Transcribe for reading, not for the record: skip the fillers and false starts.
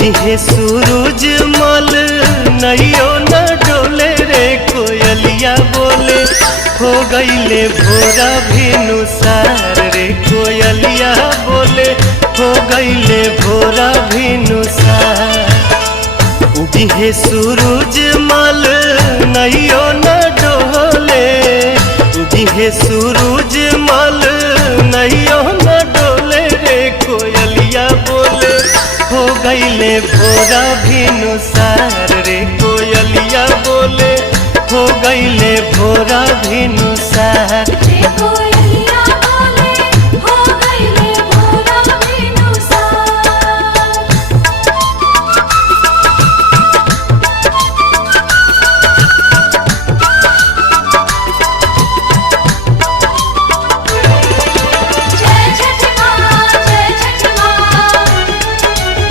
दिहे सूरज मल नैयो न डोले रे कोयलिया बोले हो गईले भोरा भिनुसार रे कोयलिया बोले हो गईले भोरा भिनुसार। दिहे सूरज मल नैयो न डोले दिहे सूरज मल नैयो न डोले रे कोयलिया बोले हो गईले भोरा भिनुसार रे कोयलिया बोले हो गईले भोरा भिनुसार।